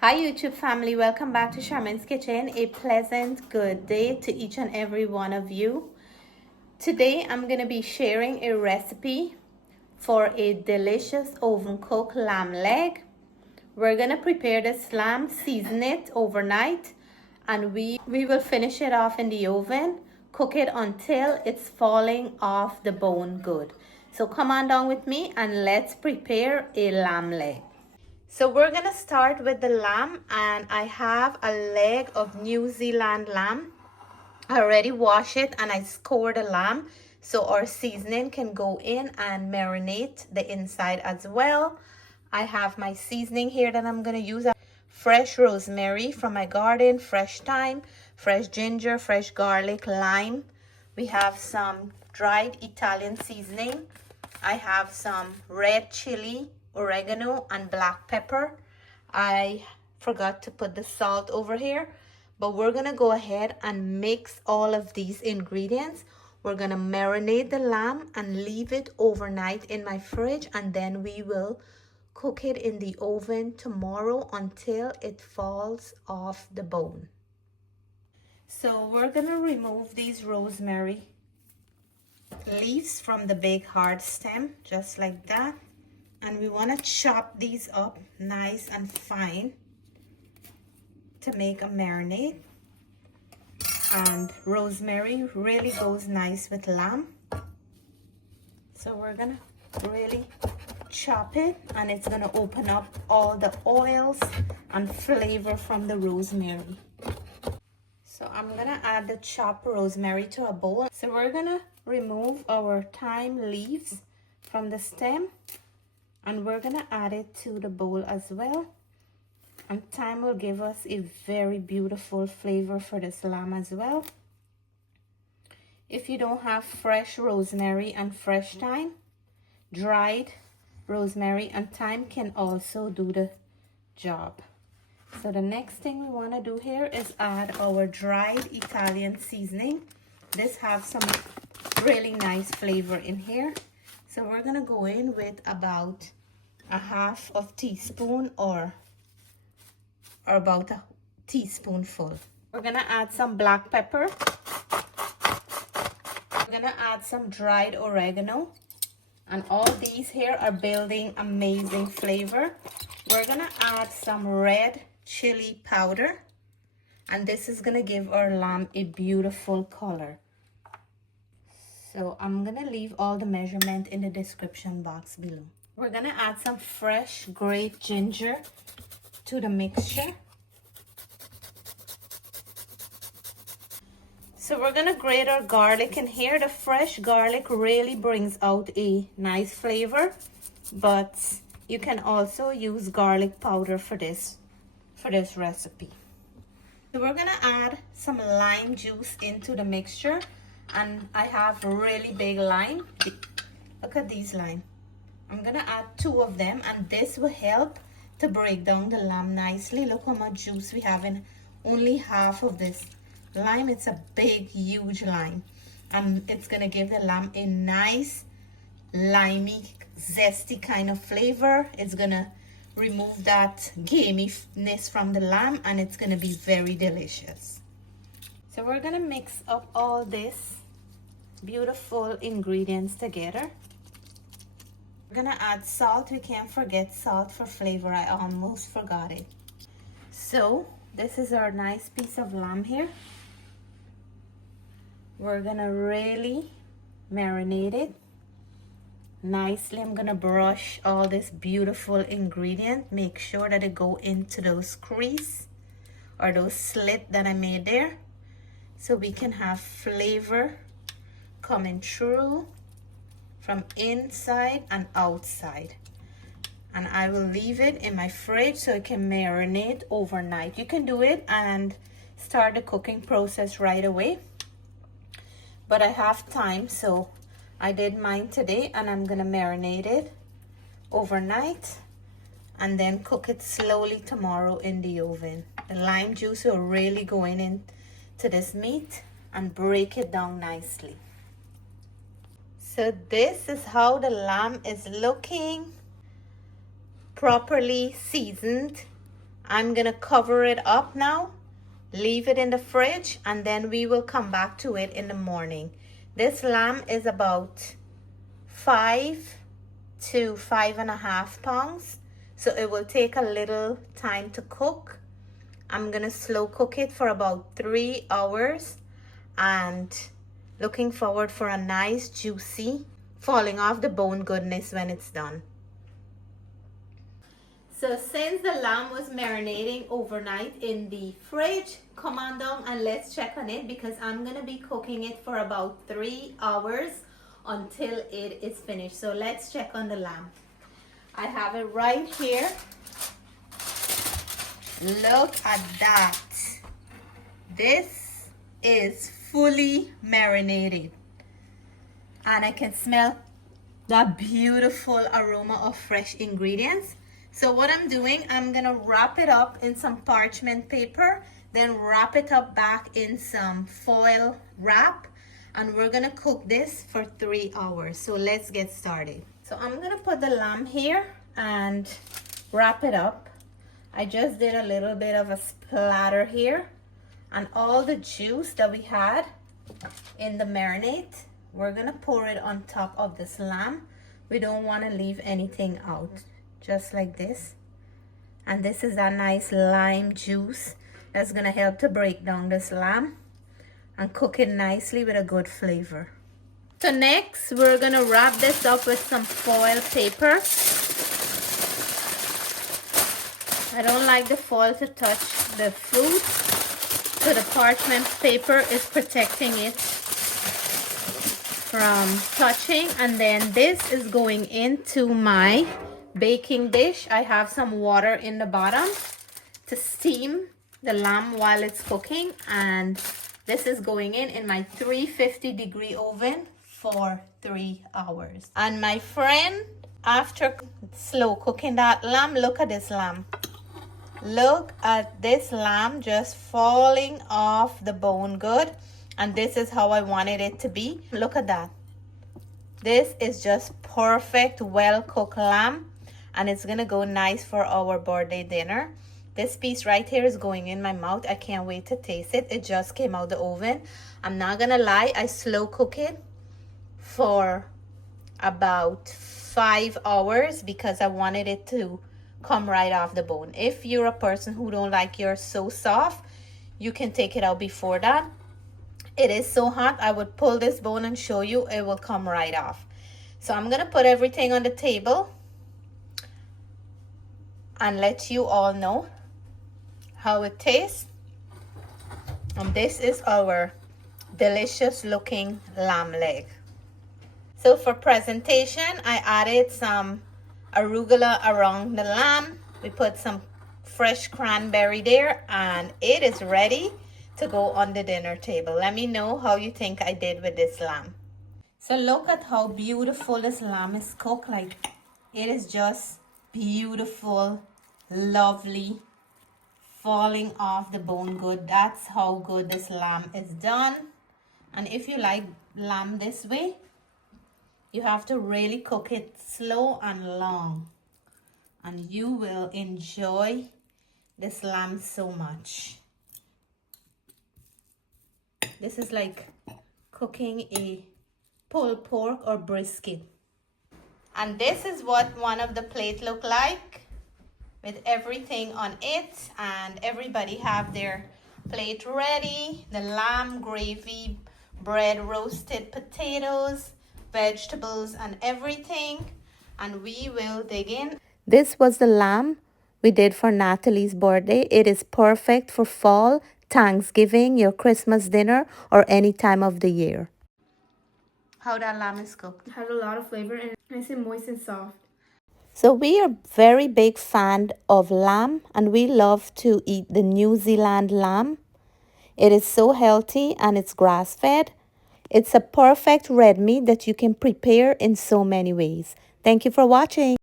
Hi YouTube family, welcome back to Charmaine's Kitchen. A pleasant good day to each and every one of you. Today I'm going to be sharing a recipe for a delicious oven cooked lamb leg. We're going to prepare this lamb, season it overnight, and we will finish it off in the oven, cook it until it's falling off the bone good. So come on down with me and let's prepare a lamb leg. So we're gonna start with the lamb, and I have a leg of New Zealand lamb. I already washed it and I scored the lamb so our seasoning can go in and marinate the inside as well. I have my seasoning here that I'm gonna use. Fresh rosemary from my garden, fresh thyme, fresh ginger, fresh garlic, lime. We have some dried Italian seasoning. I have some red chili, oregano, and black pepper. I forgot to put the salt over here, but we're gonna go ahead and mix all of these ingredients. We're gonna marinate the lamb and leave it overnight in my fridge, and then we will cook it in the oven tomorrow until it falls off the bone. So we're gonna remove these rosemary leaves from the big hard stem, just like that. And we want to chop these up nice and fine to make a marinade. And rosemary really goes nice with lamb. So we're gonna really chop it, and it's gonna open up all the oils and flavor from the rosemary. So I'm gonna add the chopped rosemary to a bowl. So we're gonna remove our thyme leaves from the stem, and we're gonna add it to the bowl as well. And thyme will give us a very beautiful flavor for this lamb as well. If you don't have fresh rosemary and fresh thyme, dried rosemary and thyme can also do the job. So the next thing we want to do here is add our dried Italian seasoning. This has some really nice flavor in here. So we're gonna go in with about a half of teaspoon or about a teaspoonful. We're gonna add some black pepper. We're gonna add some dried oregano, and all these here are building amazing flavor. We're gonna add some red chili powder, and this is gonna give our lamb a beautiful color. So I'm gonna leave all the measurement in the description box below. We're gonna add some fresh grated ginger to the mixture. So we're gonna grate our garlic in here. The fresh garlic really brings out a nice flavor, but you can also use garlic powder for this recipe. So we're gonna add some lime juice into the mixture, and I have a really big lime. Look at these lime. I'm gonna add 2 of them, and this will help to break down the lamb nicely. Look how much juice we have in only half of this lime. It's a big, huge lime, and it's gonna give the lamb a nice, limey, zesty kind of flavor. It's gonna remove that gaminess from the lamb, and it's gonna be very delicious. So we're gonna mix up all this beautiful ingredients together. We're gonna add salt. We can't forget salt for flavor. I almost forgot it. So this is our nice piece of lamb here. We're gonna really marinate it nicely. I'm gonna brush all this beautiful ingredient. Make sure that it go into those crease or those slit that I made there, so we can have flavor coming through from inside and outside. And I will leave it in my fridge so it can marinate overnight. You can do it and start the cooking process right away, but I have time, so I did mine today, and I'm gonna marinate it overnight and then cook it slowly tomorrow in the oven. The lime juice will really go into this meat and break it down nicely. So this is how the lamb is looking, properly seasoned I'm gonna cover it up now, leave it in the fridge, and then we will come back to it in the morning. This lamb is about 5 to 5.5 pounds, so it will take a little time to cook. I'm gonna slow cook it for about 3 hours, and looking forward for a nice juicy falling off the bone goodness when it's done. So since the lamb was marinating overnight in the fridge, come on down and let's check on it, because I'm gonna be cooking it for about 3 hours until it is finished. So let's check on the lamb. I have it right here. Look at that. This is fully marinated, and I can smell that beautiful aroma of fresh ingredients. So what I'm doing, I'm gonna wrap it up in some parchment paper, then wrap it up back in some foil wrap, and we're gonna cook this for 3 hours. So let's get started. So I'm gonna put the lamb here and wrap it up. I just did a little bit of a splatter here, and all the juice that we had in the marinade, we're gonna pour it on top of this lamb. We don't wanna leave anything out. Just like this. And this is that nice lime juice that's gonna help to break down this lamb and cook it nicely with a good flavor. So next, we're gonna wrap this up with some foil paper. I don't like the foil to touch the food, so the parchment paper is protecting it from touching. And then this is going into my baking dish. I have some water in the bottom to steam the lamb while it's cooking, and this is going in my 350-degree oven for 3 hours. And my friend, after slow cooking that lamb, look at this lamb. Look at this lamb just falling off the bone good, and this is how I wanted it to be. Look at that. This is just perfect, well cooked lamb, and it's gonna go nice for our birthday dinner. This piece right here is going in my mouth. I can't wait to taste it. It just came out the oven. I'm not gonna lie, I slow cook it for about 5 hours because I wanted it to come right off the bone. If you're a person who don't like yours so soft, you can take it out before that. It is so hot, I would pull this bone and show you, it will come right off. So I'm gonna put everything on the table and let you all know how it tastes. And this is our delicious looking lamb leg. So for presentation, I added some arugula around the lamb. We put some fresh cranberry there, and it is ready to go on the dinner table. Let me know how you think I did with this lamb. So look at how beautiful this lamb is cooked. Like, it is just beautiful, lovely, falling off the bone good. That's how good this lamb is done. And if you like lamb this way, you have to really cook it slow and long, and you will enjoy this lamb so much. This is like cooking a pulled pork or brisket. And this is what one of the plate look like, with everything on it, and everybody have their plate ready. The lamb, gravy, bread, roasted potatoes, vegetables, and everything. And we will dig in. This was the lamb we did for Natalie's birthday. It is perfect for fall, Thanksgiving, your Christmas dinner, or any time of the year. How that lamb is cooked? It has a lot of flavor and nice and moist and soft. So we are very big fan of lamb, and we love to eat the New Zealand lamb. It is so healthy and it's grass-fed. It's a perfect red meat that you can prepare in so many ways. Thank you for watching.